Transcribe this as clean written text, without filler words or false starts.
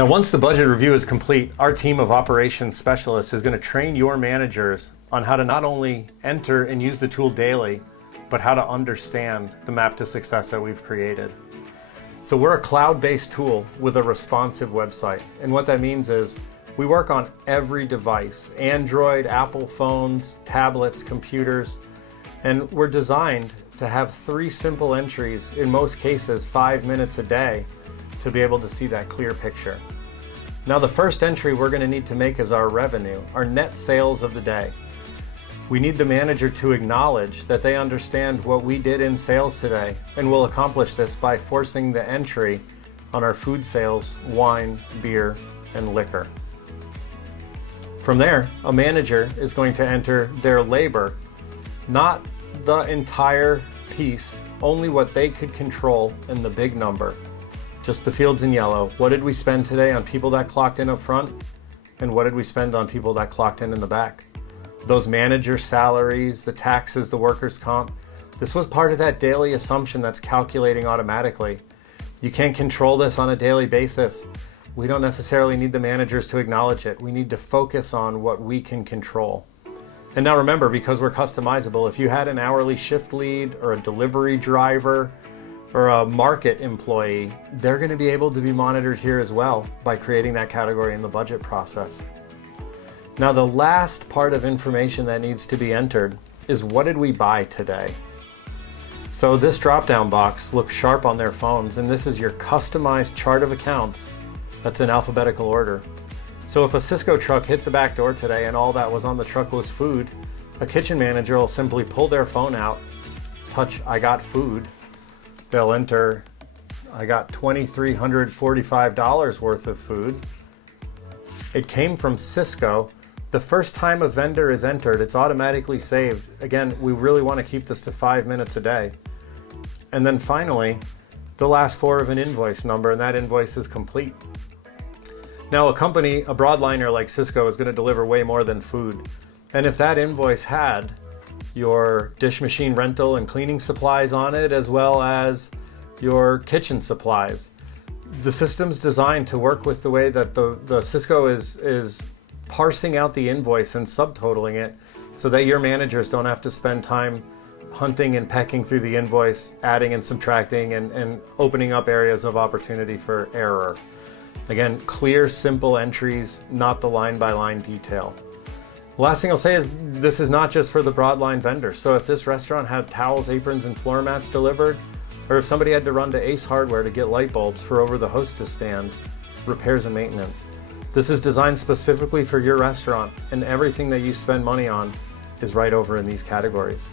Now, once the budget review is complete, our team of operations specialists is going to train your managers on how to not only enter and use the tool daily, but how to understand the map to success that we've created. So we're a cloud-based tool with a responsive website. And what that means is we work on every device, Android, Apple phones, tablets, computers, and we're designed to have 3 simple entries, in most cases 5 minutes a day, to be able to see that clear picture. Now, the first entry we're going to need to make is our revenue, our net sales of the day. We need the manager to acknowledge that they understand what we did in sales today, and we'll accomplish this by forcing the entry on our food sales, wine, beer, and liquor. From there, a manager is going to enter their labor, not the entire piece, only what they could control in the big number. Just the fields in yellow. What did we spend today on people that clocked in up front? And what did we spend on people that clocked in the back? Those manager salaries, the taxes, the workers' comp. This was part of that daily assumption that's calculating automatically. You can't control this on a daily basis. We don't necessarily need the managers to acknowledge it. We need to focus on what we can control. And now remember, because we're customizable, if you had an hourly shift lead or a delivery driver or a market employee, they're going to be able to be monitored here as well by creating that category in the budget process. Now, the last part of information that needs to be entered is what did we buy today? So this drop-down box looks sharp on their phones, and this is your customized chart of accounts that's in alphabetical order. So if a Cisco truck hit the back door today and all that was on the truck was food, a kitchen manager will simply pull their phone out, touch I got food. They'll enter, I got $2,345 worth of food. It came from Cisco. The first time a vendor is entered, it's automatically saved. Again, we really want to keep this to 5 minutes a day. And then finally, the last 4 of an invoice number, and that invoice is complete. Now, a company, a broadliner like Cisco, is going to deliver way more than food. And if that invoice had your dish machine rental and cleaning supplies on it, as well as your kitchen supplies. The system's designed to work with the way that the Cisco is parsing out the invoice and subtotaling it so that your managers don't have to spend time hunting and pecking through the invoice, adding and subtracting and opening up areas of opportunity for error. Again, clear, simple entries, not the line-by-line detail. Last thing I'll say is this is not just for the broadline vendor. So if this restaurant had towels, aprons, and floor mats delivered, or if somebody had to run to Ace Hardware to get light bulbs for over the hostess stand, repairs and maintenance. This is designed specifically for your restaurant, and everything that you spend money on is right over in these categories.